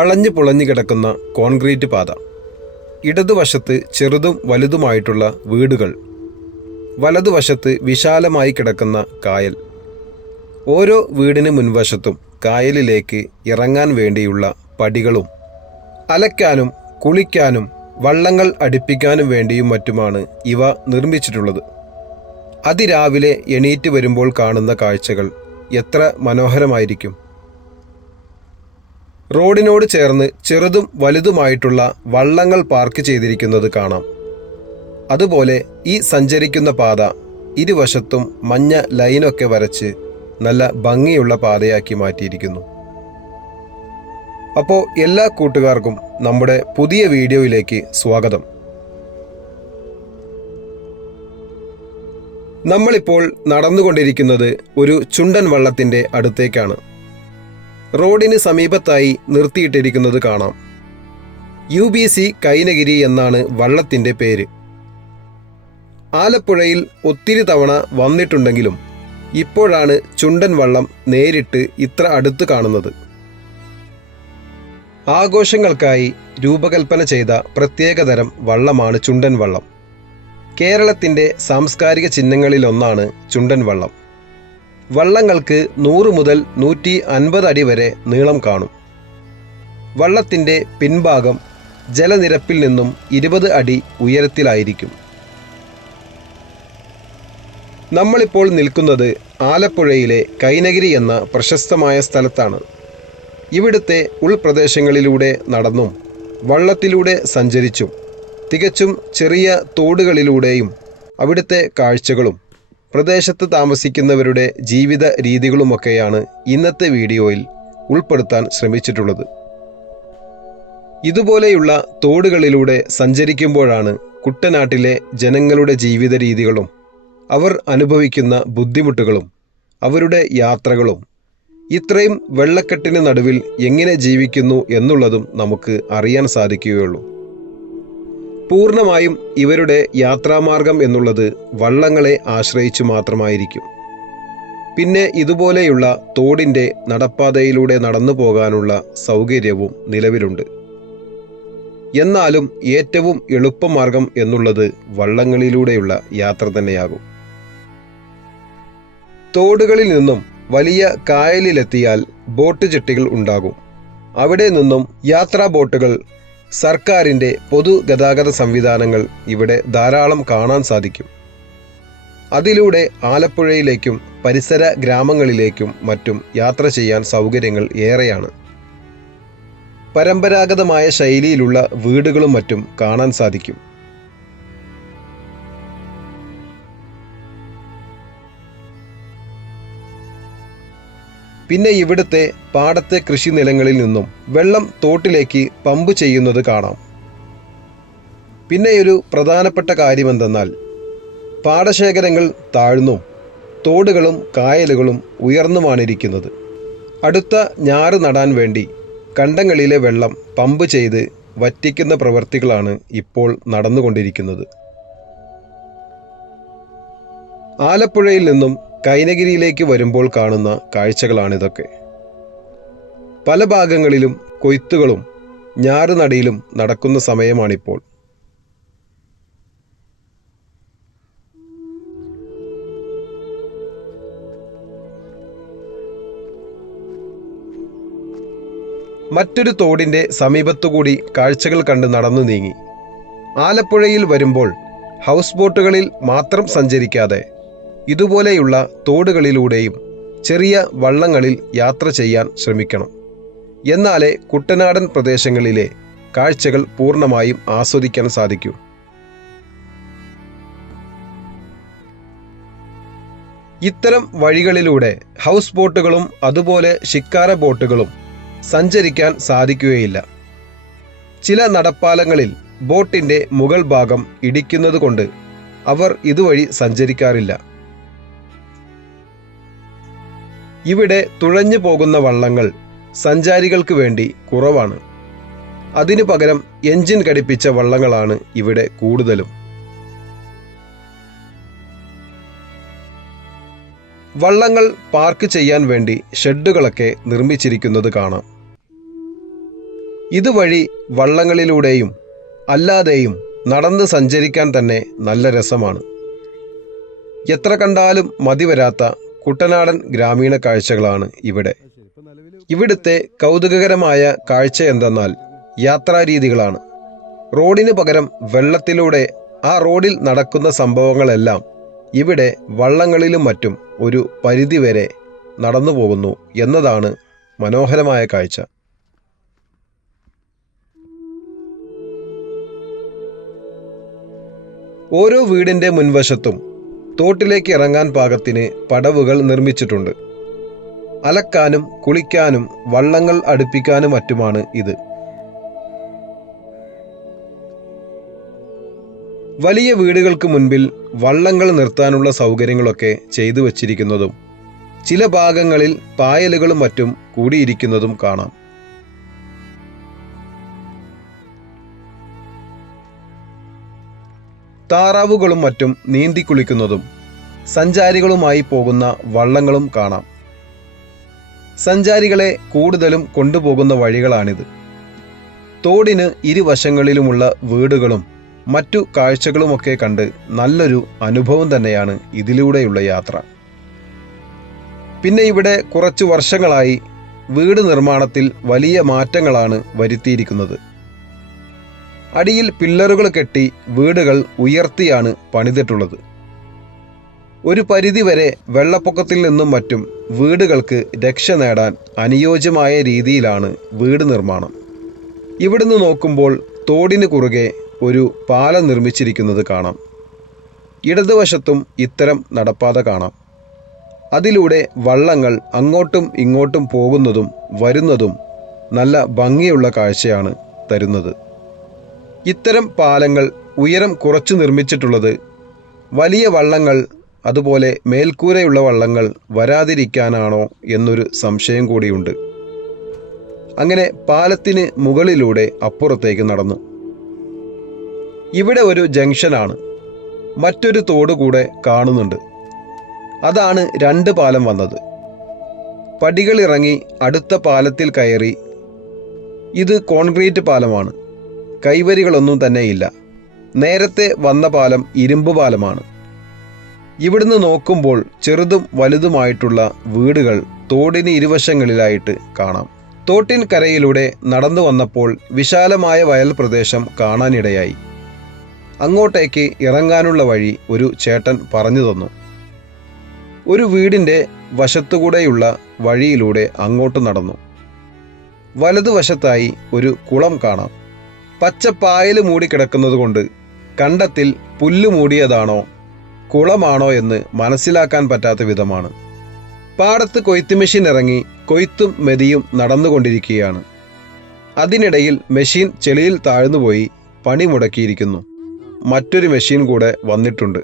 വളഞ്ഞു പുളഞ്ഞു കിടക്കുന്ന കോൺക്രീറ്റ് പാത. ഇടതുവശത്ത് ചെറുതും വലുതുമായിട്ടുള്ള വീടുകൾ. വലതുവശത്ത് വിശാലമായി കിടക്കുന്ന കായൽ. ഓരോ വീടിന് മുൻവശത്തും കായലിലേക്ക് ഇറങ്ങാൻ വേണ്ടിയുള്ള പടികളും അലക്കാനും കുളിക്കാനും വള്ളങ്ങൾ അടുപ്പിക്കാനും വേണ്ടിയും മറ്റുമാണ് ഇവ നിർമ്മിച്ചിട്ടുള്ളത്. അതിരാവിലെ എണീറ്റ് വരുമ്പോൾ കാണുന്ന കാഴ്ചകൾ എത്ര മനോഹരമായിരിക്കും. റോഡിനോട് ചേർന്ന് ചെറുതും വലുതുമായിട്ടുള്ള വള്ളങ്ങൾ പാർക്ക് ചെയ്തിരിക്കുന്നത് കാണാം. അതുപോലെ ഈ സഞ്ചരിക്കുന്ന പാത ഇരുവശത്തും മഞ്ഞ ലൈനൊക്കെ വരച്ച് നല്ല ഭംഗിയുള്ള പാതയാക്കി മാറ്റിയിരിക്കുന്നു. അപ്പോൾ എല്ലാ കൂട്ടുകാർക്കും നമ്മുടെ പുതിയ വീഡിയോയിലേക്ക് സ്വാഗതം. നമ്മളിപ്പോൾ നടന്നുകൊണ്ടിരിക്കുന്നത് ഒരു ചുണ്ടൻ വള്ളത്തിന്റെ അടുത്തേക്കാണ്. റോഡിന് സമീപത്തായി നിർത്തിയിട്ടിരിക്കുന്നത് കാണാം. യു ബി സി കൈനഗിരി എന്നാണ് വള്ളത്തിന്റെ പേര്. ആലപ്പുഴയിൽ ഒത്തിരി തവണ വന്നിട്ടുണ്ടെങ്കിലും ഇപ്പോഴാണ് ചുണ്ടൻ വള്ളം നേരിട്ട് ഇത്ര അടുത്ത് കാണുന്നത്. ആഘോഷങ്ങൾക്കായി രൂപകൽപ്പന ചെയ്ത പ്രത്യേകതരം വള്ളമാണ് ചുണ്ടൻ വള്ളം. കേരളത്തിന്റെ സാംസ്കാരിക ചിഹ്നങ്ങളിലൊന്നാണ് ചുണ്ടൻ വള്ളം. വള്ളങ്ങൾക്ക് നൂറ് മുതൽ നൂറ്റി അൻപത് അടി വരെ നീളം കാണും. വള്ളത്തിന്റെ പിൻഭാഗം ജലനിരപ്പിൽ നിന്നും ഇരുപത് അടി ഉയരത്തിലായിരിക്കും. നമ്മളിപ്പോൾ നിൽക്കുന്നത് ആലപ്പുഴയിലെ കൈനഗിരി എന്ന പ്രശസ്തമായ സ്ഥലത്താണ്. ഇവിടുത്തെ ഉൾപ്രദേശങ്ങളിലൂടെ നടന്നും വള്ളത്തിലൂടെ സഞ്ചരിച്ചും തികച്ചും ചെറിയ തോടുകളിലൂടെയും അവിടുത്തെ കാഴ്ചകളും പ്രദേശത്ത് താമസിക്കുന്നവരുടെ ജീവിത രീതികളുമൊക്കെയാണ് ഇന്നത്തെ വീഡിയോയിൽ ഉൾപ്പെടുത്താൻ ശ്രമിച്ചിട്ടുള്ളത്. ഇതുപോലെയുള്ള തോടുകളിലൂടെ സഞ്ചരിക്കുമ്പോഴാണ് കുട്ടനാട്ടിലെ ജനങ്ങളുടെ ജീവിത രീതികളും അവർ അനുഭവിക്കുന്ന ബുദ്ധിമുട്ടുകളും അവരുടെ യാത്രകളും ഇത്രയും വെള്ളക്കെട്ടിന് നടുവിൽ എങ്ങനെ ജീവിക്കുന്നു എന്നുള്ളതും നമുക്ക് അറിയാൻ സാധിക്കുകയുള്ളൂ. പൂർണമായും ഇവരുടെ യാത്രാമാർഗം എന്നുള്ളത് വള്ളങ്ങളെ ആശ്രയിച്ചു മാത്രമായിരിക്കും. പിന്നെ ഇതുപോലെയുള്ള തോടിന്റെ നടപ്പാതയിലൂടെ നടന്നു പോകാനുള്ള സൗകര്യവും നിലവിലുണ്ട്. എന്നാലും ഏറ്റവും എളുപ്പമാർഗം എന്നുള്ളത് വള്ളങ്ങളിലൂടെയുള്ള യാത്ര തന്നെയാകും. തോടുകളിൽ നിന്നും വലിയ കായലിലെത്തിയാൽ ബോട്ട് ജെട്ടികൾ ഉണ്ടാകും. അവിടെ നിന്നും യാത്രാ ബോട്ടുകൾ സർക്കാരിന്റെ പൊതുഗതാഗത സംവിധാനങ്ങൾ ഇവിടെ ധാരാളം കാണാൻ സാധിക്കും. അതിലൂടെ ആലപ്പുഴയിലേക്കും പരിസര ഗ്രാമങ്ങളിലേക്കും മറ്റും യാത്ര ചെയ്യാൻ സൗകര്യങ്ങൾ ഏറെയാണ്. പരമ്പരാഗതമായ ശൈലിയിലുള്ള വീടുകളും മറ്റും കാണാൻ സാധിക്കും. പിന്നെ ഇവിടുത്തെ പാടത്തെ കൃഷിനിലങ്ങളിൽ നിന്നും വെള്ളം തോട്ടിലേക്ക് പമ്പ് ചെയ്യുന്നത് കാണാം. പിന്നെ ഒരു പ്രധാനപ്പെട്ട കാര്യം എന്തെന്നാൽ പാടശേഖരങ്ങൾ താഴ്ന്നു തോടുകളും കായലുകളും ഉയർന്നുമാണിരിക്കുന്നത്. അടുത്ത ഞാറ് നടാൻ വേണ്ടി കണ്ടങ്ങളിലെ വെള്ളം പമ്പ് ചെയ്ത് വറ്റിക്കുന്ന പ്രവൃത്തികളാണ് ഇപ്പോൾ നടന്നുകൊണ്ടിരിക്കുന്നത്. ആലപ്പുഴയിൽ നിന്നും കൈനഗിരിയിലേക്ക് വരുമ്പോൾ കാണുന്ന കാഴ്ചകളാണിതൊക്കെ. പല ഭാഗങ്ങളിലും കൊയ്ത്തുകളും ഞാറുനടിയിലും നടക്കുന്ന സമയമാണിപ്പോൾ. മറ്റൊരു തോടിന്റെ സമീപത്തുകൂടി കാഴ്ചകൾ കണ്ട് നടന്നു നീങ്ങി. ആലപ്പുഴയിൽ വരുമ്പോൾ ഹൗസ് ബോട്ടുകളിൽ മാത്രം സഞ്ചരിക്കാതെ ഇതുപോലെയുള്ള തോടുകളിലൂടെയും ചെറിയ വള്ളങ്ങളിൽ യാത്ര ചെയ്യാൻ ശ്രമിക്കണം. എന്നാലേ കുട്ടനാടൻ പ്രദേശങ്ങളിലെ കാഴ്ചകൾ പൂർണമായും ആസ്വദിക്കാൻ സാധിക്കൂ. ഇത്തരം വഴികളിലൂടെ ഹൗസ് ബോട്ടുകളും അതുപോലെ ഷിക്കാര ബോട്ടുകളും സഞ്ചരിക്കാൻ സാധിക്കുകയില്ല. ചില നടപ്പാലങ്ങളിൽ ബോട്ടിന്റെ മുകൾ ഭാഗം ഇടിക്കുന്നതുകൊണ്ട് അവർ ഇതുവഴി സഞ്ചരിക്കാറില്ല. ഇവിടെ തുഴഞ്ഞു പോകുന്ന വള്ളങ്ങൾ സഞ്ചാരികൾക്ക് വേണ്ടി കുറവാണ്. അതിനു പകരം എഞ്ചിൻ ഘടിപ്പിച്ച വള്ളങ്ങളാണ് ഇവിടെ കൂടുതലും. വള്ളങ്ങൾ പാർക്ക് ചെയ്യാൻ വേണ്ടി ഷെഡുകളൊക്കെ നിർമ്മിച്ചിരിക്കുന്നത് കാണാം. ഇതുവഴി വള്ളങ്ങളിലൂടെയും അല്ലാതെയും നടന്ന് സഞ്ചരിക്കാൻ തന്നെ നല്ല രസമാണ്. എത്ര കണ്ടാലും മതി വരാത്ത കുട്ടനാടൻ ഗ്രാമീണ കാഴ്ചകളാണ് ഇവിടെ. ഇവിടുത്തെ കൗതുകകരമായ കാഴ്ച എന്തെന്നാൽ യാത്രാരീതികളാണ്. റോഡിന് പകരം വെള്ളത്തിലൂടെ ആ റോഡിൽ നടക്കുന്ന സംഭവങ്ങളെല്ലാം ഇവിടെ വള്ളങ്ങളിലും മറ്റും ഒരു പരിധിവരെ നടന്നു പോകുന്നു എന്നതാണ് മനോഹരമായ കാഴ്ച. ഓരോ വീടിന്റെ മുൻവശത്തും തോട്ടിലേക്ക് ഇറങ്ങാൻ പാകത്തിന് പടവുകൾ നിർമ്മിച്ചിട്ടുണ്ട്. അലക്കാനും കുളിക്കാനും വള്ളങ്ങൾ അടുപ്പിക്കാനും മറ്റുമാണ് ഇത്. വലിയ വീടുകൾക്ക് മുൻപിൽ വള്ളങ്ങൾ നിർത്താനുള്ള സൗകര്യങ്ങളൊക്കെ ചെയ്തു വച്ചിരിക്കുന്നതും ചില ഭാഗങ്ങളിൽ പായലുകളും മറ്റും കൂടിയിരിക്കുന്നതും കാണാം. താറാവുകളും മറ്റും നീന്തി കുളിക്കുന്നതും സഞ്ചാരികളുമായി പോകുന്ന വള്ളങ്ങളും കാണാം. സഞ്ചാരികളെ കൂടുതലും കൊണ്ടുപോകുന്ന വഴികളാണിത്. തോടിന് ഇരുവശങ്ങളിലുമുള്ള വീടുകളും മറ്റു കാഴ്ചകളുമൊക്കെ കണ്ട് നല്ലൊരു അനുഭവം തന്നെയാണ് ഇതിലൂടെയുള്ള യാത്ര. പിന്നെ ഇവിടെ കുറച്ചു വർഷങ്ങളായി വീട് നിർമ്മാണത്തിൽ വലിയ മാറ്റങ്ങളാണ് വരുത്തിയിരിക്കുന്നത്. അടിയിൽ പില്ലറുകൾ കെട്ടി വീടുകൾ ഉയർത്തിയാണ് പണിതിട്ടുള്ളത്. ഒരു പരിധിവരെ വെള്ളപ്പൊക്കത്തിൽ നിന്നും മറ്റും വീടുകൾക്ക് രക്ഷ നേടാൻ അനുയോജ്യമായ രീതിയിലാണ് വീട് നിർമ്മാണം. ഇവിടുന്ന് നോക്കുമ്പോൾ തോടിന് കുറുകെ ഒരു പാലം നിർമ്മിച്ചിരിക്കുന്നത് കാണാം. ഇടതുവശത്തും ഇത്തരം നടപ്പാത കാണാം. അതിലൂടെ വള്ളങ്ങൾ അങ്ങോട്ടും ഇങ്ങോട്ടും പോകുന്നതും വരുന്നതും നല്ല ഭംഗിയുള്ള കാഴ്ചയാണ് തരുന്നത്. ഇത്തരം പാലങ്ങൾ ഉയരം കുറച്ച് നിർമ്മിച്ചിട്ടുള്ളത് വലിയ വള്ളങ്ങൾ അതുപോലെ മേൽക്കൂരയുള്ള വള്ളങ്ങൾ വരാതിരിക്കാനാണോ എന്നൊരു സംശയം കൂടിയുണ്ട്. അങ്ങനെ പാലത്തിന് മുകളിലൂടെ അപ്പുറത്തേക്ക് നടന്നു. ഇവിടെ ഒരു ജംഗ്ഷനാണ്. മറ്റൊരു തോട് കൂടെ കാണുന്നുണ്ട്. അതാണ് രണ്ട് പാലം വന്നത്. പടികളിറങ്ങി അടുത്ത പാലത്തിൽ കയറി. ഇത് കോൺക്രീറ്റ് പാലമാണ്. കൈവരികളൊന്നും തന്നെയില്ല നേരത്തെ വന്ന പാലം ഇരുമ്പ് പാലമാണ്. ഇവിടുന്ന് നോക്കുമ്പോൾ ചെറുതും വലുതുമായിട്ടുള്ള വീടുകൾ തോടിന് ഇരുവശങ്ങളിലായിട്ട് കാണാം. തോട്ടിൻ കരയിലൂടെ നടന്നു വന്നപ്പോൾ വിശാലമായ വയൽ പ്രദേശം കാണാനിടയായി. അങ്ങോട്ടേക്ക് ഇറങ്ങാനുള്ള വഴി ഒരു ചേട്ടൻ പറഞ്ഞു തന്നു. ഒരു വീടിന്റെ വശത്തുകൂടെയുള്ള വഴിയിലൂടെ അങ്ങോട്ട് നടന്നു. വലതുവശത്തായി ഒരു കുളം കാണാം. പച്ച പായൽ മൂടിക്കിടക്കുന്നത് കൊണ്ട് കണ്ടത്തിൽ പുല്ല് മൂടിയതാണോ കുളമാണോ എന്ന് മനസ്സിലാക്കാൻ പറ്റാത്ത വിധമാണ്. പാടത്ത് കൊയ്ത്ത് മെഷീൻ ഇറങ്ങി കൊയ്ത്തും മെതിയും നടന്നുകൊണ്ടിരിക്കുകയാണ്. അതിനിടയിൽ മെഷീൻ ചെളിയിൽ താഴ്ന്നുപോയി പണി മുടക്കിയിരിക്കുന്നു. മറ്റൊരു മെഷീൻ കൂടെ വന്നിട്ടുണ്ട്.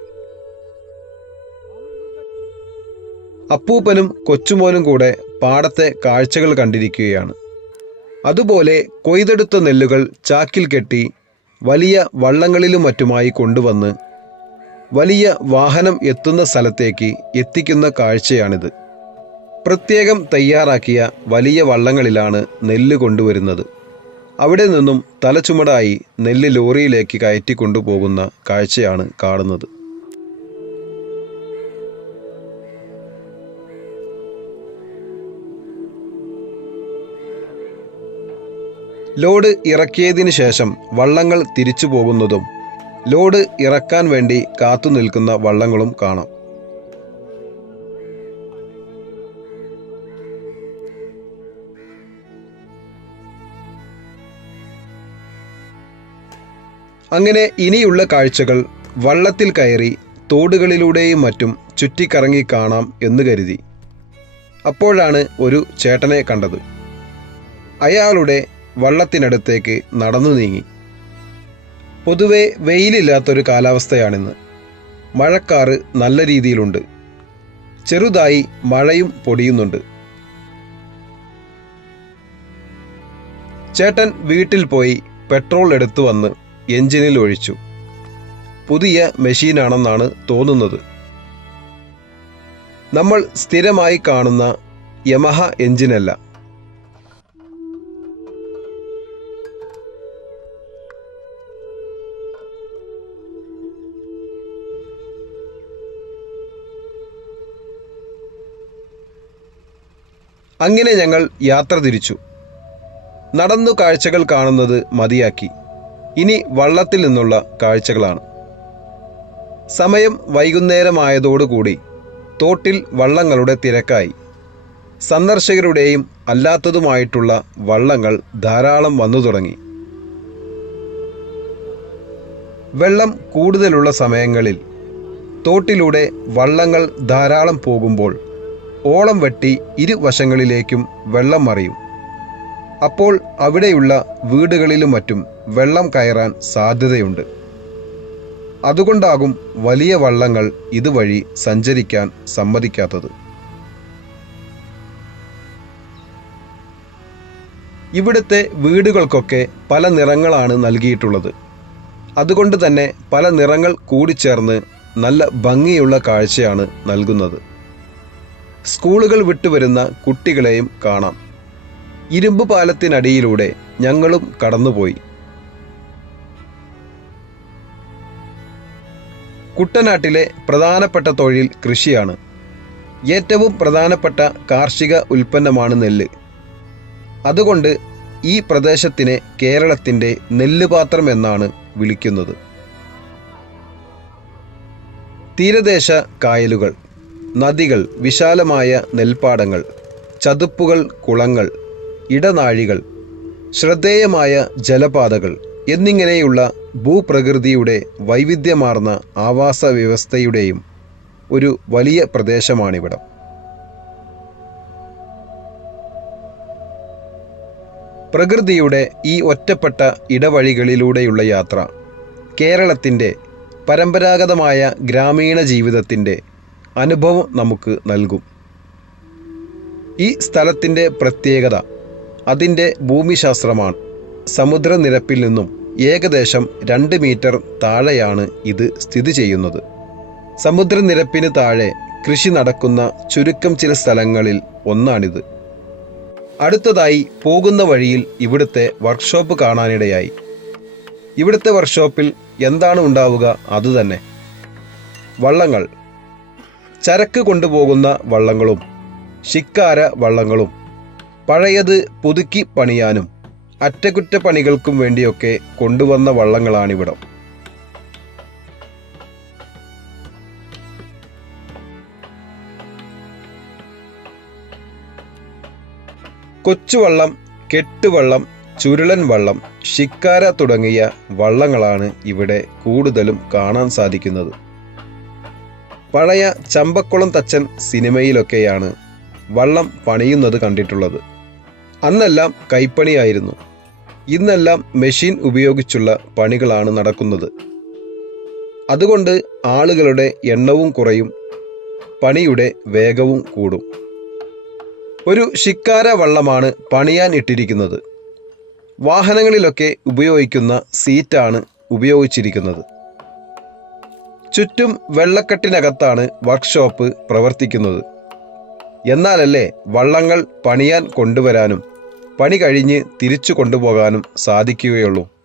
അപ്പൂപ്പനും കൊച്ചുമോനും കൂടെ പാടത്തെ കാഴ്ചകൾ കണ്ടിരിക്കുകയാണ്. അതുപോലെ കൊയ്തെടുത്ത നെല്ലുകൾ ചാക്കിൽ കെട്ടി വലിയ വള്ളങ്ങളിലും മറ്റുമായി കൊണ്ടുവന്ന് വലിയ വാഹനം എത്തുന്ന സ്ഥലത്തേക്ക് എത്തിക്കുന്ന കാഴ്ചയാണിത്. പ്രത്യേകം തയ്യാറാക്കിയ വലിയ വള്ളങ്ങളിലാണ് നെല്ല് കൊണ്ടുവരുന്നത്. അവിടെ നിന്നും തലച്ചുമടായി നെല്ല് ലോറിയിലേക്ക് കയറ്റി കൊണ്ടുപോകുന്ന കാഴ്ചയാണ് കാണുന്നത്. ലോഡ് ഇറക്കിയതിനു ശേഷം വള്ളങ്ങൾ തിരിച്ചു പോകുന്നതും ലോഡ് ഇറക്കാൻ വേണ്ടി കാത്തു നിൽക്കുന്ന വള്ളങ്ങളും കാണാം. അങ്ങനെ ഇനിയുള്ള കാഴ്ചകൾ വള്ളത്തിൽ കയറി തോടുകളിലൂടെയും മറ്റും ചുറ്റിക്കറങ്ങി കാണാം എന്ന് കരുതി. അപ്പോഴാണ് ഒരു ചേട്ടനെ കണ്ടത്. അയാളുടെ വള്ളത്തിനടുത്തേക്ക് നടന്നു നീങ്ങി. പൊതുവെ വെയിലില്ലാത്തൊരു കാലാവസ്ഥയാണിന്ന്. മഴക്കാറ് നല്ല രീതിയിലുണ്ട്. ചെറുതായി മഴയും പൊടിയുന്നുണ്ട്. ചേട്ടൻ വീട്ടിൽ പോയി പെട്രോൾ എടുത്തു വന്ന് എഞ്ചിനിൽ ഒഴിച്ചു. പുതിയ മെഷീനാണെന്നാണ് തോന്നുന്നത്. നമ്മൾ സ്ഥിരമായി കാണുന്ന യമഹ എഞ്ചിനല്ല. അങ്ങനെ ഞങ്ങൾ യാത്ര തിരിച്ചു. നടന്നു കാഴ്ചകൾ കാണുന്നത് മതിയാക്കി. ഇനി വള്ളത്തിൽ നിന്നുള്ള കാഴ്ചകളാണ്. സമയം വൈകുന്നേരമായതോടുകൂടി തോട്ടിൽ വള്ളങ്ങളുടെ തിരക്കായി. സന്ദർശകരുടെയും അല്ലാത്തതുമായിട്ടുള്ള വള്ളങ്ങൾ ധാരാളം വന്നു തുടങ്ങി. വെള്ളം കൂടുതലുള്ള സമയങ്ങളിൽ തോട്ടിലൂടെ വള്ളങ്ങൾ ധാരാളം പോകുമ്പോൾ ഓളം വെട്ടി ഇരുവശങ്ങളിലേക്കും വെള്ളം മറിയും. അപ്പോൾ അവിടെയുള്ള വീടുകളിലും മറ്റും വെള്ളം കയറാൻ സാധ്യതയുണ്ട്. അതുകൊണ്ടാകും വലിയ വള്ളങ്ങൾ ഇതുവഴി സഞ്ചരിക്കാൻ സമ്മതിക്കാത്തത്. ഇവിടുത്തെ വീടുകൾക്കൊക്കെ പല നിറങ്ങളാണ് നൽകിയിട്ടുള്ളത്. അതുകൊണ്ട് തന്നെ പല നിറങ്ങൾ കൂടിച്ചേർന്ന് നല്ല ഭംഗിയുള്ള കാഴ്ചയാണ് നൽകുന്നത്. സ്കൂളുകൾ വിട്ടുവരുന്ന കുട്ടികളെയും കാണാം. ഇരുമ്പ് പാലത്തിനടിയിലൂടെ ഞങ്ങളും കടന്നുപോയി. കുട്ടനാട്ടിലെ പ്രധാനപ്പെട്ട തൊഴിൽ കൃഷിയാണ്. ഏറ്റവും പ്രധാനപ്പെട്ട കാർഷിക ഉൽപ്പന്നമാണ് നെല്ല്. അതുകൊണ്ട് ഈ പ്രദേശത്തിനെ കേരളത്തിന്റെ നെല്ലുപാത്രം എന്നാണ് വിളിക്കുന്നത്. തീരദേശ കായലുകൾ. നദികൾ വിശാലമായ നെൽപ്പാടങ്ങൾ ചതുപ്പുകൾ കുളങ്ങൾ ഇടനാഴികൾ ശ്രദ്ധേയമായ ജലപാതകൾ എന്നിങ്ങനെയുള്ള ഭൂപ്രകൃതിയുടെ വൈവിധ്യമാർന്ന ആവാസ വ്യവസ്ഥയുടെയും ഒരു വലിയ പ്രദേശമാണിവിടം. പ്രകൃതിയുടെ ഈ ഒറ്റപ്പെട്ട ഇടവഴികളിലൂടെയുള്ള യാത്ര കേരളത്തിന്റെ പരമ്പരാഗതമായ ഗ്രാമീണ ജീവിതത്തിന്റെ അനുഭവം നമുക്ക് നൽകും. ഈ സ്ഥലത്തിന്റെ പ്രത്യേകത അതിന്റെ ഭൂമിശാസ്ത്രമാണ്. സമുദ്രനിരപ്പിൽ നിന്നും ഏകദേശം രണ്ട് മീറ്റർ താഴെയാണ് ഇത് സ്ഥിതി ചെയ്യുന്നത്. സമുദ്രനിരപ്പിന് താഴെ കൃഷി നടക്കുന്ന ചുരുക്കം ചില സ്ഥലങ്ങളിൽ ഒന്നാണിത്. അടുത്തതായി പോകുന്ന വഴിയിൽ ഇവിടുത്തെ വർക്ക്ഷോപ്പ് കാണാനിടയായി. ഇവിടുത്തെ വർക്ക്ഷോപ്പിൽ എന്താണ് ഉണ്ടാവുക അതുതന്നെ. വള്ളങ്ങൾ ചരക്ക് കൊണ്ടുപോകുന്ന വള്ളങ്ങളും ശിക്കാര വള്ളങ്ങളും പഴയത് പുതുക്കി പണിയാനും അറ്റകുറ്റപ്പണികൾക്കും വേണ്ടിയൊക്കെ കൊണ്ടുവന്ന വള്ളങ്ങളാണിവിടം. കൊച്ചുവള്ളം കെട്ടുവള്ളം ചുരുളൻ വള്ളം ശിക്കാര തുടങ്ങിയ വള്ളങ്ങളാണ് ഇവിടെ കൂടുതലും കാണാൻ സാധിക്കുന്നത്. പഴയ ചമ്പക്കുളം തച്ചൻ സിനിമയിലൊക്കെയാണ് വള്ളം പണിയുന്നത് കണ്ടിട്ടുള്ളത്. അന്നെല്ലാം കൈപ്പണിയായിരുന്നു. ഇന്നെല്ലാം മെഷീൻ ഉപയോഗിച്ചുള്ള പണികളാണ് നടക്കുന്നത്. അതുകൊണ്ട് ആളുകളുടെ എണ്ണവും കുറയും പണിയുടെ വേഗവും കൂടും. ഒരു ശിക്കാര വള്ളമാണ് പണിയാൻ ഇട്ടിരിക്കുന്നത്. വാഹനങ്ങളിലൊക്കെ ഉപയോഗിക്കുന്ന സീറ്റാണ് ഉപയോഗിച്ചിരിക്കുന്നത്. ചുറ്റും വെള്ളക്കെട്ടിനകത്താണ് വർക്ക്ഷോപ്പ് പ്രവർത്തിക്കുന്നത്. എന്നാലല്ലേ വള്ളങ്ങൾ പണിയാൻ കൊണ്ടുവരാനും പണി കഴിഞ്ഞ് തിരിച്ചു കൊണ്ടുപോകാനും സാധിക്കുകയുള്ളൂ.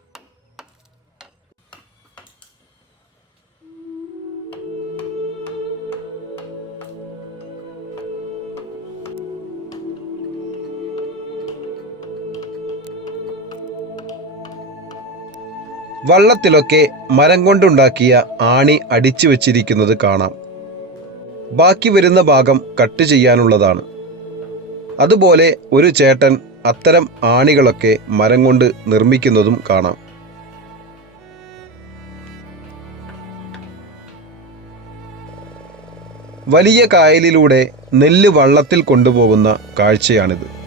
വള്ളത്തിലൊക്കെ മരം കൊണ്ടുണ്ടാക്കിയ ആണി അടിച്ചു വച്ചിരിക്കുന്നത് കാണാം. ബാക്കി വരുന്ന ഭാഗം കട്ട് ചെയ്യാനുള്ളതാണ്. അതുപോലെ ഒരു ചേട്ടൻ അത്തരം ആണികളൊക്കെ മരം കൊണ്ട് നിർമ്മിക്കുന്നതും കാണാം. വലിയ കായലിലൂടെ നെല്ല് വള്ളത്തിൽ കൊണ്ടുപോകുന്ന കാഴ്ചയാണിത്.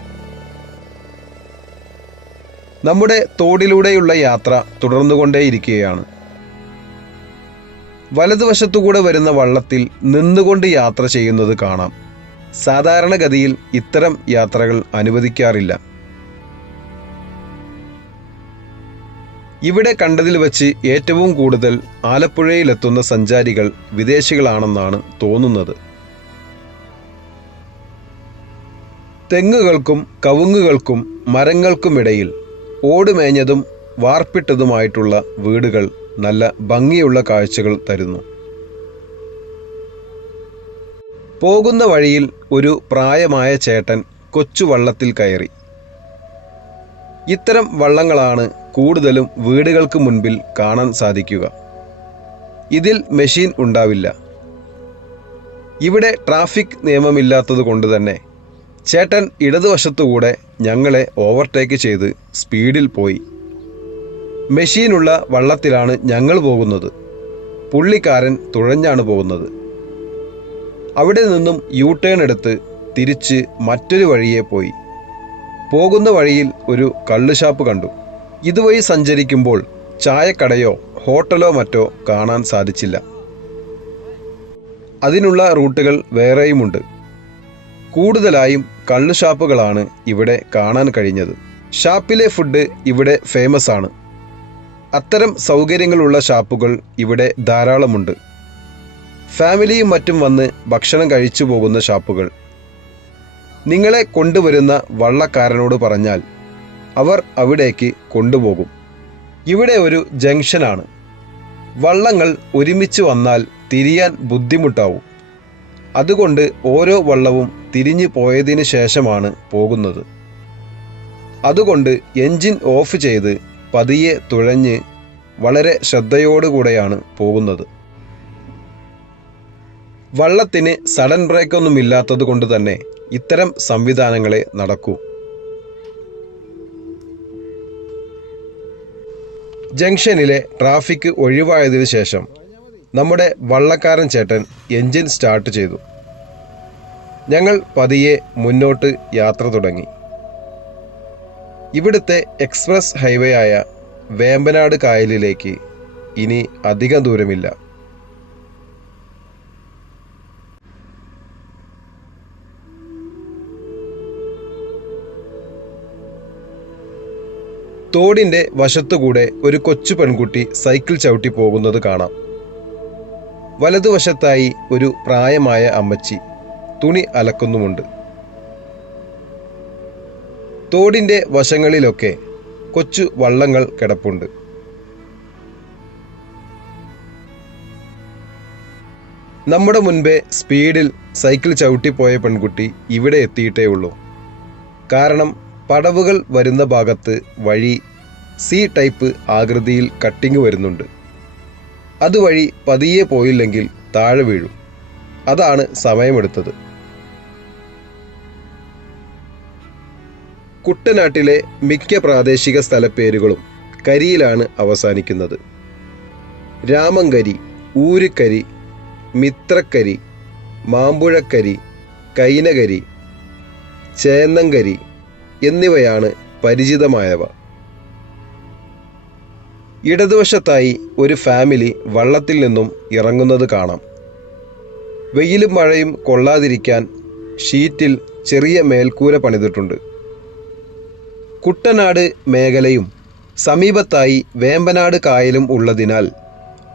നമ്മുടെ തോടിലൂടെയുള്ള യാത്ര തുടർന്നുകൊണ്ടേയിരിക്കുകയാണ്. വലതുവശത്തുകൂടെ വരുന്ന വള്ളത്തിൽ നിന്നുകൊണ്ട് യാത്ര ചെയ്യുന്നത് കാണാം. സാധാരണഗതിയിൽ ഇത്തരം യാത്രകൾ അനുവദിക്കാറില്ല. ഇവിടെ കണ്ടതിൽ വച്ച് ഏറ്റവും കൂടുതൽ ആലപ്പുഴയിലെത്തുന്ന സഞ്ചാരികൾ വിദേശികളാണെന്നാണ് തോന്നുന്നത്. തെങ്ങുകൾക്കും കവുങ്ങുകൾക്കും മരങ്ങൾക്കുമിടയിൽ ഓടുമേഞ്ഞതും വാർപ്പിട്ടതുമായിട്ടുള്ള വീടുകൾ നല്ല ഭംഗിയുള്ള കാഴ്ചകൾ തരുന്നു. പോകുന്ന വഴിയിൽ ഒരു പ്രായമായ ചേട്ടൻ കൊച്ചുവള്ളത്തിൽ കയറി. ഇത്തരം വള്ളങ്ങളാണ് കൂടുതലും വീടുകൾക്ക് മുൻപിൽ കാണാൻ സാധിക്കുക. ഇതിൽ മെഷീൻ ഉണ്ടാവില്ല. ഇവിടെ ട്രാഫിക് നിയമമില്ലാത്തത് കൊണ്ട് തന്നെ ചേട്ടൻ ഇടതുവശത്തുകൂടെ ഞങ്ങളെ ഓവർടേക്ക് ചെയ്ത് സ്പീഡിൽ പോയി. മെഷീനുള്ള വള്ളത്തിലാണ് ഞങ്ങൾ പോകുന്നത്. പുള്ളിക്കാരൻ തുഴഞ്ഞാണ് പോകുന്നത്. അവിടെ നിന്നും യു ടേൺ എടുത്ത് തിരിച്ച് മറ്റൊരു വഴിയെ പോയി. പോകുന്ന വഴിയിൽ ഒരു കള്ളുഷാപ്പ് കണ്ടു. ഇതുവഴി സഞ്ചരിക്കുമ്പോൾ ചായക്കടയോ ഹോട്ടലോ മറ്റോ കാണാൻ സാധിച്ചില്ല. അതിനുള്ള റൂട്ടുകൾ വേറെയുമുണ്ട്. കൂടുതലായും കള്ളുഷാപ്പുകളാണ് ഇവിടെ കാണാൻ കഴിഞ്ഞത്. ഷാപ്പിലെ ഫുഡ് ഇവിടെ ഫേമസ് ആണ്. അത്തരം സൗകര്യങ്ങളുള്ള ഷാപ്പുകൾ ഇവിടെ ധാരാളമുണ്ട്. ഫാമിലിയും മറ്റും വന്ന് ഭക്ഷണം കഴിച്ചു പോകുന്ന ഷാപ്പുകൾ. നിങ്ങളെ കൊണ്ടുവരുന്ന വള്ളക്കാരനോട് പറഞ്ഞാൽ അവർ അവിടേക്ക് കൊണ്ടുപോകും. ഇവിടെ ഒരു ജംഗ്ഷനാണ്. വള്ളങ്ങൾ ഒരുമിച്ച് വന്നാൽ തിരിയാൻ ബുദ്ധിമുട്ടാവും. അതുകൊണ്ട് ഓരോ വള്ളവും തിരിഞ്ഞു പോയതിന് ശേഷമാണ് പോകുന്നത്. അതുകൊണ്ട് എൻജിൻ ഓഫ് ചെയ്ത് പതിയെ തുഴഞ്ഞ് വളരെ ശ്രദ്ധയോടുകൂടെയാണ് പോകുന്നത്. വള്ളത്തിന് സഡൻ ബ്രേക്കൊന്നുമില്ലാത്തത് കൊണ്ട് തന്നെ ഇത്തരം സംവിധാനങ്ങളെ നടക്കൂ. ജംഗ്ഷനിലെ ട്രാഫിക് ഒഴിവായതിനു ശേഷം നമ്മുടെ വള്ളക്കാരൻ ചേട്ടൻ എൻജിൻ സ്റ്റാർട്ട് ചെയ്തു. ഞങ്ങൾ പതിയെ മുന്നോട്ട് യാത്ര തുടങ്ങി. ഇവിടുത്തെ എക്സ്പ്രസ് ഹൈവേ ആയ വേമ്പനാട് കായലിലേക്ക് ഇനി അധികം ദൂരമില്ല. തോടിന്റെ വശത്തുകൂടെ ഒരു കൊച്ചു പെൺകുട്ടി സൈക്കിൾ ചവിട്ടി പോകുന്നത് കാണാം. വലതുവശത്തായി ഒരു പ്രായമായ അമ്മച്ചി. തുണി അലക്കുന്നുമുണ്ട്. തോടിന്റെ വശങ്ങളിലൊക്കെ കൊച്ചു വള്ളങ്ങൾ കിടപ്പുണ്ട്. നമ്മുടെ മുൻപേ സ്പീഡിൽ സൈക്കിൾ ചവിട്ടിപ്പോയ പെൺകുട്ടി ഇവിടെ എത്തിയിട്ടേ ഉള്ളൂ. കാരണം പടവുകൾ വരുന്ന ഭാഗത്ത് വഴി സി ടൈപ്പ് ആകൃതിയിൽ കട്ടിങ് വരുന്നുണ്ട്. അതുവഴി പതിയെ പോയില്ലെങ്കിൽ താഴെ വീഴും. അതാണ് സമയമെടുത്തത്. കുട്ടനാട്ടിലെ മിക്ക പ്രാദേശിക സ്ഥലപ്പേരുകളും കരിയിലാണ് അവസാനിക്കുന്നത്. രാമങ്കരി ഊരുക്കരി മിത്രക്കരി മാമ്പുഴക്കരി കൈനകരി ചേന്നങ്കരി എന്നിവയാണ് പരിചിതമായവ. ഇടതുവശത്തായി ഒരു ഫാമിലി വള്ളത്തിൽ നിന്നും ഇറങ്ങുന്നത് കാണാം. വെയിലും മഴയും കൊള്ളാതിരിക്കാൻ ഷീറ്റിൽ ചെറിയ മേൽക്കൂര പണിതിട്ടുണ്ട്. കുട്ടനാട് മേഖലയും സമീപത്തായി വേമ്പനാട് കായലും ഉള്ളതിനാൽ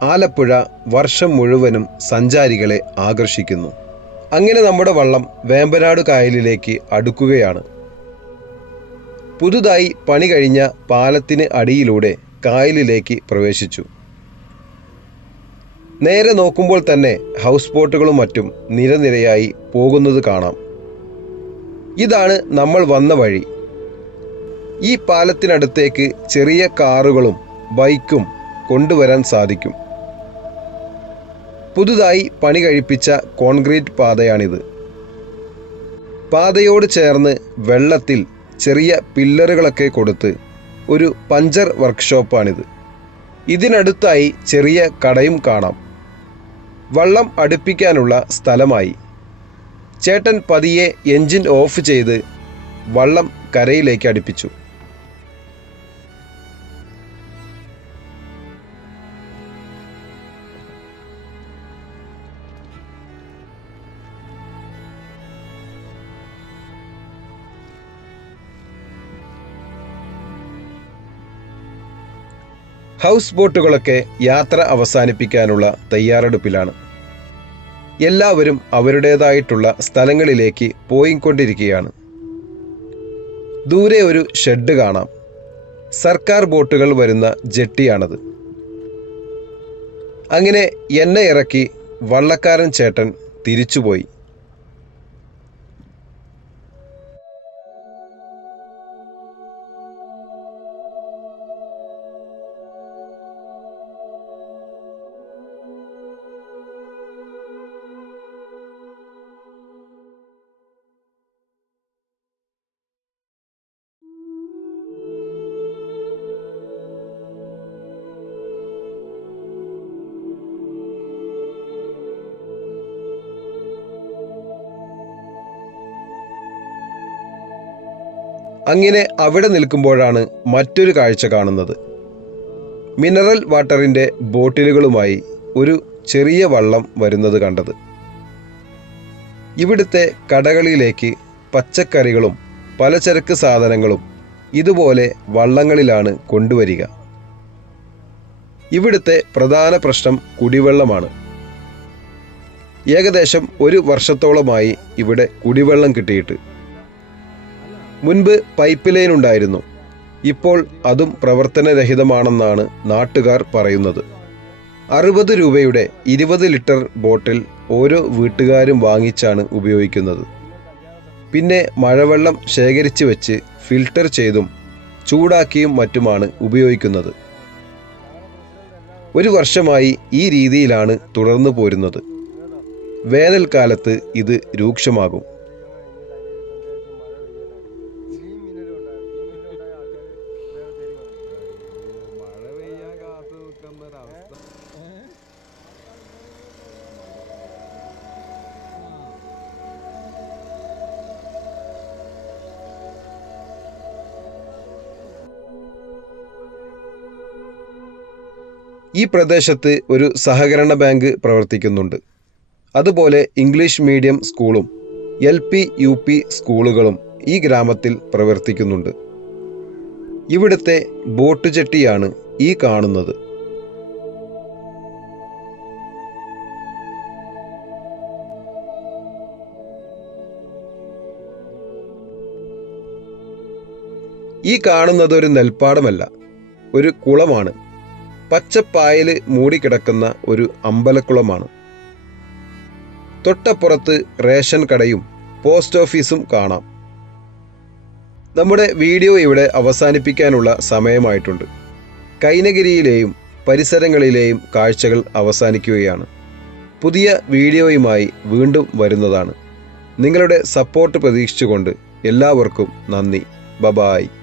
ആലപ്പുഴ വർഷം മുഴുവനും സഞ്ചാരികളെ ആകർഷിക്കുന്നു. അങ്ങനെ നമ്മുടെ വള്ളം വേമ്പനാട് കായലിലേക്ക് അടുക്കുകയാണ്. പുതുതായി പണി കഴിഞ്ഞ പാലത്തിന് അടിയിലൂടെ കായലിലേക്ക് പ്രവേശിച്ചു. നേരെ നോക്കുമ്പോൾ തന്നെ ഹൗസ് ബോട്ടുകളും മറ്റും നിരനിരയായി പോകുന്നത് കാണാം. ഇതാണ് നമ്മൾ വന്ന വഴി. ഈ പാലത്തിനടുത്തേക്ക് ചെറിയ കാറുകളും ബൈക്കും കൊണ്ടുവരാൻ സാധിക്കും. പുതുതായി പണി കഴിപ്പിച്ച കോൺക്രീറ്റ് പാതയാണിത്. പാതയോട് ചേർന്ന് വെള്ളത്തിൽ ചെറിയ പില്ലറുകളൊക്കെ കൊടുത്ത് ഒരു പഞ്ചർ വർക്ക്ഷോപ്പാണിത്. ഇതിനടുത്തായി ചെറിയ കടയും കാണാം. വള്ളം അടുപ്പിക്കാനുള്ള സ്ഥലമായി. ചേട്ടൻ പതിയെ എൻജിൻ ഓഫ് ചെയ്ത് വള്ളം കരയിലേക്ക് അടുപ്പിച്ചു. ഹൗസ് ബോട്ടുകളൊക്കെ യാത്ര അവസാനിപ്പിക്കാനുള്ള തയ്യാറെടുപ്പിലാണ്. എല്ലാവരും അവരുടേതായിട്ടുള്ള സ്ഥലങ്ങളിലേക്ക് പോയിക്കൊണ്ടിരിക്കുകയാണ്. ദൂരെ ഒരു ഷെഡ് കാണാം. സർക്കാർ ബോട്ടുകൾ വരുന്ന ജെട്ടിയാണത്. അങ്ങനെ എന്നെ ഇറക്കി വള്ളക്കാരൻ ചേട്ടൻ തിരിച്ചുപോയി. അങ്ങനെ അവിടെ നിൽക്കുമ്പോഴാണ് മറ്റൊരു കാഴ്ച കാണുന്നത്. മിനറൽ വാട്ടറിന്റെ ബോട്ടിലുകളുമായി ഒരു ചെറിയ വള്ളം വരുന്നത് കണ്ടത്. ഇവിടുത്തെ കടകളിലേക്ക് പച്ചക്കറികളും പലചരക്ക് സാധനങ്ങളും ഇതുപോലെ വള്ളങ്ങളിലാണ് കൊണ്ടുവരിക. ഇവിടുത്തെ പ്രധാന പ്രശ്നം കുടിവെള്ളമാണ്. ഏകദേശം ഒരു വർഷത്തോളമായി ഇവിടെ കുടിവെള്ളം കിട്ടിയിട്ട് മുൻപ് പൈപ്പ് ലൈൻ ഉണ്ടായിരുന്നു ഇപ്പോൾ അതും പ്രവർത്തനരഹിതമാണെന്നാണ് നാട്ടുകാർ പറയുന്നത്. അറുപത് രൂപയുടെ ഇരുപത് ലിറ്റർ ബോട്ടിൽ ഓരോ വീട്ടുകാരും വാങ്ങിച്ചാണ് ഉപയോഗിക്കുന്നത്. പിന്നെ മഴവെള്ളം ശേഖരിച്ച് വെച്ച് ഫിൽട്ടർ ചെയ്തും ചൂടാക്കിയും മറ്റുമാണ് ഉപയോഗിക്കുന്നത്. ഒരു വർഷമായി ഈ രീതിയിലാണ് തുടർന്നു പോരുന്നത്. വേനൽക്കാലത്ത് ഇത് രൂക്ഷമാകും. ഈ പ്രദേശത്ത് ഒരു സഹകരണ ബാങ്ക് പ്രവർത്തിക്കുന്നുണ്ട്. അതുപോലെ ഇംഗ്ലീഷ് മീഡിയം സ്കൂളും എൽ പി യു പി സ്കൂളുകളും ഈ ഗ്രാമത്തിൽ പ്രവർത്തിക്കുന്നുണ്ട്. ഇവിടുത്തെ ബോട്ട് ജെട്ടിയാണ് ഈ കാണുന്നത്. ഈ കാണുന്നത് ഒരു നെൽപ്പാടമല്ല ഒരു കുളമാണ്. പച്ചപ്പായൽ മൂടിക്കിടക്കുന്ന ഒരു അമ്പലക്കുളമാണ്. തൊട്ടപ്പുറത്ത് റേഷൻ കടയും പോസ്റ്റ് ഓഫീസും കാണാം. നമ്മുടെ വീഡിയോ ഇവിടെ അവസാനിപ്പിക്കാനുള്ള സമയമായിട്ടുണ്ട്. കൈനഗിരിയിലെയും പരിസരങ്ങളിലെയും കാഴ്ചകൾ അവസാനിക്കുകയാണ്. പുതിയ വീഡിയോയുമായി വീണ്ടും വരുന്നതാണ്. നിങ്ങളുടെ സപ്പോർട്ട് പ്രതീക്ഷിച്ചുകൊണ്ട് എല്ലാവർക്കും നന്ദി. ബബായ്.